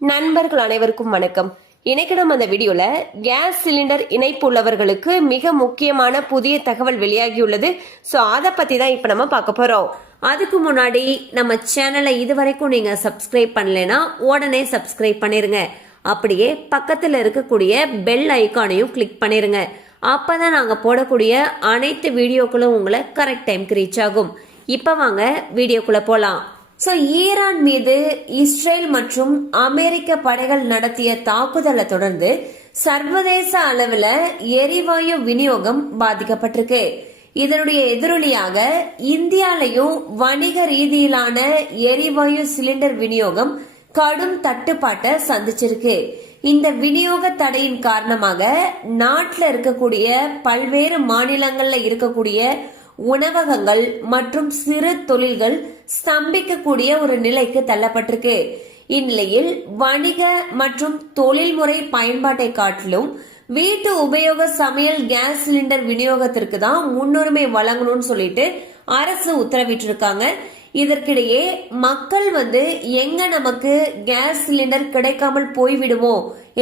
நண்பர்கள் அனைவருக்கும் வணக்கம். இன்னைக்கு நம்ம அந்த வீடியோல கேஸ் சிலிண்டர் இணைப்பு உள்ளவர்களுக்கு மிக முக்கியமான புதிய தகவல் வெளியாகியுள்ளது. ஸோ அதை பத்தி தான் இப்ப நம்ம பார்க்க போறோம். அதுக்கு முன்னாடி நம்ம சேனலை இதுவரைக்கும் நீங்க சப்ஸ்கிரைப் பண்ணலைன்னா உடனே சப்ஸ்கிரைப் பண்ணிருங்க. அப்படியே பக்கத்துல இருக்கக்கூடிய பெல் ஐக்கானையும் கிளிக் பண்ணிருங்க. அப்பதான் நாங்க போடக்கூடிய அனைத்து வீடியோக்களும் உங்களை கரெக்ட் டைம்க்கு ரீச் ஆகும். இப்ப வாங்க வீடியோக்குள்ள போலாம். ஈரான் மீது இஸ்ரேல் மற்றும் அமெரிக்க படைகள் நடத்திய தாக்குதலை தொடர்ந்து சர்வதேச அளவில் எரிவாயு விநியோகம் பாதிக்கப்பட்டிருக்கு. இதனுடைய எதிரொலியாக இந்தியாலையும் வணிக ரீதியிலான எரிவாயு சிலிண்டர் விநியோகம் கடும் தட்டுப்பாட்டை சந்திச்சிருக்கு. இந்த விநியோக தடையின் காரணமாக நாட்டில் இருக்கக்கூடிய பல்வேறு மாநிலங்கள்ல இருக்கக்கூடிய உணவகங்கள் மற்றும் சிறு தொழில்கள் ஸ்தம்பிக்கக்கூடிய ஒரு நிலைக்கு தள்ளப்பட்டிருக்கு. இந்நிலையில் வணிக மற்றும் தொழில்முறை பயன்பாட்டை காட்டிலும் வீட்டு உபயோக சமையல் கேஸ் சிலிண்டர் விநியோகத்திற்கு தான் முன்னுரிமை வழங்கணும்னு சொல்லிட்டு அரசு உத்தரவிட்டிருக்காங்க. இதற்கிடையே மக்கள் எங்க நமக்கு கேஸ் சிலிண்டர் கிடைக்காமல் போய்விடுமோ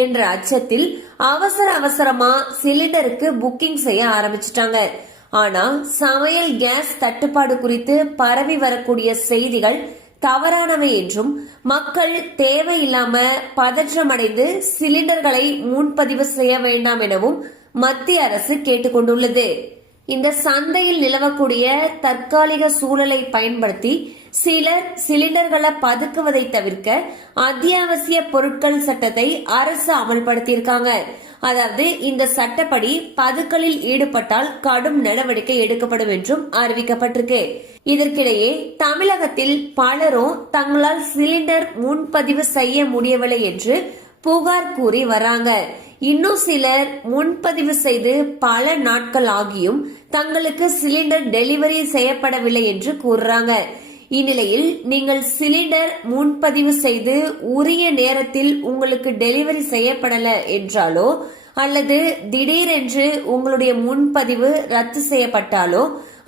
என்ற அச்சத்தில் அவசரமா சிலிண்டருக்கு புக்கிங் செய்ய ஆரம்பிச்சிட்டாங்க. ஆனா சமையல் கேஸ் தட்டுப்பாடு குறித்து பரவி வரக்கூடிய செய்திகள் தவறானவை என்றும் மக்கள் தேவையில்லாம பதற்றமடைந்து சிலிண்டர்களை முன்பதிவு செய்ய வேண்டாம் எனவும் மத்திய அரசு கேட்டுக்கொண்டுள்ளது. இந்த சந்தையில் நிலவக்கூடிய தற்காலிக சூழலை பயன்படுத்தி சிலர் சிலிண்டர்களை பதுக்குவதை தவிர்க்க அத்தியாவசிய பொருட்கள் சட்டத்தை அரசு அமல்படுத்தியிருக்காங்க. அதாவது இந்த சட்டப்படி பதுக்கலில் ஈடுபட்டால் கடும் நடவடிக்கை எடுக்கப்படும் என்றும் அறிவிக்கப்பட்டிருக்கு. இதற்கிடையே தமிழகத்தில் பலரும் தங்களால் சிலிண்டர் முன்பதிவு செய்ய முடியவில்லை என்று புகார் கூறி வராங்க. இன்னும் சிலர் முன்பதிவு செய்து பல நாட்கள் ஆகியும் தங்களுக்கு சிலிண்டர் டெலிவரி செய்யப்படவில்லை என்று கூறுறாங்க. இந்நிலையில் நீங்கள் சிலிண்டர் முன்பதிவு செய்து உரிய நேரத்தில் உங்களுக்கு டெலிவரி செய்யப்படல என்றாலோ அல்லது திடீரென்று உங்களுடைய முன்பதிவு ரத்து செய்யப்பட்டாலோ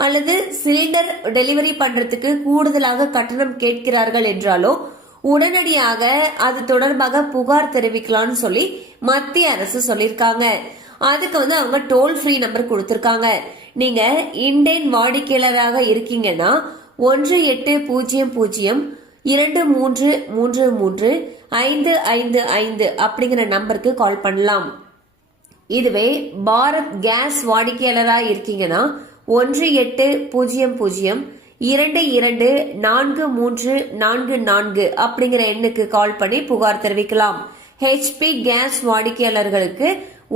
அல்லது சிலிண்டர் டெலிவரி பண்றதுக்கு கூடுதலாக கட்டணம் கேட்கிறார்கள் என்றாலோ உடனடியாக அது தொடர்பாக புகார் தெரிவிக்கலாம்னு சொல்லி மத்திய அரசு சொல்லிருக்காங்க. அதுக்கு அவங்க டோல் ஃப்ரீ நம்பர் கொடுத்திருக்காங்க. நீங்க இண்டேன் வாடிக்கையாளராக இருக்கீங்கன்னா 180023335555 அப்படிங்கிற நம்பருக்கு கால் பண்ணலாம். இதுவே பாரத் கேஸ் வாடிக்கையாளராக இருக்கீங்கன்னா 180022243444 அப்படிங்கிற எண்ணுக்கு கால் பண்ணி புகார் தெரிவிக்கலாம். ஹெச்பி கேஸ் வாடிக்கையாளர்களுக்கு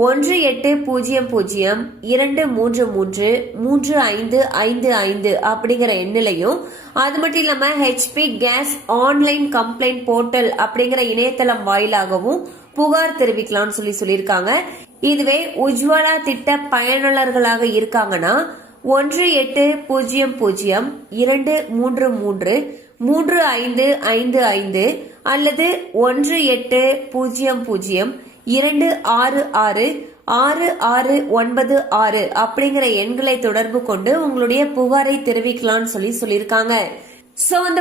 180023333555 அப்படிங்கிற எண்ணிலையும், அது மட்டும் இல்லாம HP gas online complaint portal அப்படிங்கிற இணையதளம் வாயிலாகவும் புகார் தெரிவிக்கலாம்னு சொல்லியிருக்காங்க. இதுவே உஜ்வாலா திட்ட பயனாளர்களாக இருக்காங்கன்னா 180023333555 அல்லது 180026666696 அப்படிங்கிற எண்களை தொடர்பு கொண்டு உங்களுடைய புகாரை தெரிவிக்கலாம்னு சொல்லியிருக்காங்க.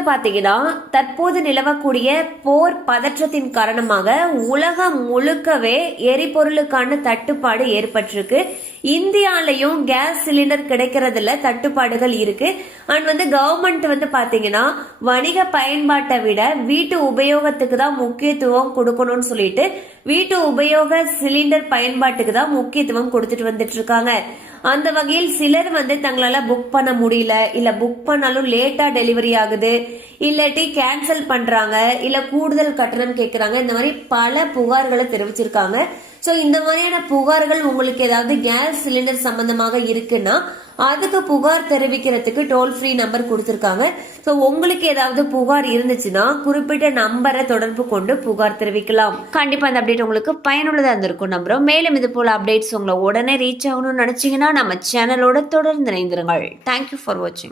பாத்தீங்கன்னா தற்போது நிலவக்கூடிய போர் பதற்றத்தின் காரணமாக உலகம் முழுக்கவே எரிபொருளுக்கான தட்டுப்பாடு ஏற்பட்டிருக்கு. இந்தியாலையும் கேஸ் சிலிண்டர் கிடைக்கிறதுல தட்டுப்பாடுகள் இருக்கு. அண்ட் கவர்மெண்ட் பாத்தீங்கன்னா வணிக பயன்பாட்டை விட வீட்டு உபயோகத்துக்கு தான் முக்கியத்துவம் கொடுக்கணும்னு சொல்லிட்டு வீட்டு உபயோக சிலிண்டர் பயன்பாட்டுக்கு தான் முக்கியத்துவம் கொடுத்துட்டு வந்துட்டு இருக்காங்க. அந்த வகையில் சிலர் தங்களால புக் பண்ண முடியல, இல்ல புக் பண்ணாலும் லேட்டா டெலிவரி ஆகுது, இல்லாட்டி கேன்சல் பண்றாங்க, இல்ல கூடுதல் கட்டணம் கேட்கறாங்க. இந்த மாதிரி பல புகார்களை தெரிவிச்சிருக்காங்க. இந்த மாதிரியான புகார்கள் உங்களுக்கு ஏதாவது கேஸ் சிலிண்டர் சம்பந்தமாக இருக்குன்னா அதுக்கு புகார் தெரிவிக்கிறதுக்கு டோல் ஃப்ரீ நம்பர் கொடுத்திருக்காங்க. உங்களுக்கு ஏதாவது புகார் இருந்துச்சுன்னா குறிப்பிட்ட நம்பரை தொடர்பு கொண்டு புகார் தெரிவிக்கலாம். கண்டிப்பா அந்த அப்டேட் உங்களுக்கு பயனுள்ளதா இருந்திருக்கும் நம்புறோம். மேலும் இது போல அப்டேட்ஸ் உங்களை உடனே ரீச் ஆகணும்னு நினைச்சீங்கன்னா நம்ம சேனலோட தொடர்ந்து இணைந்திருங்கள். தேங்க்யூ ஃபார் வாட்சிங்.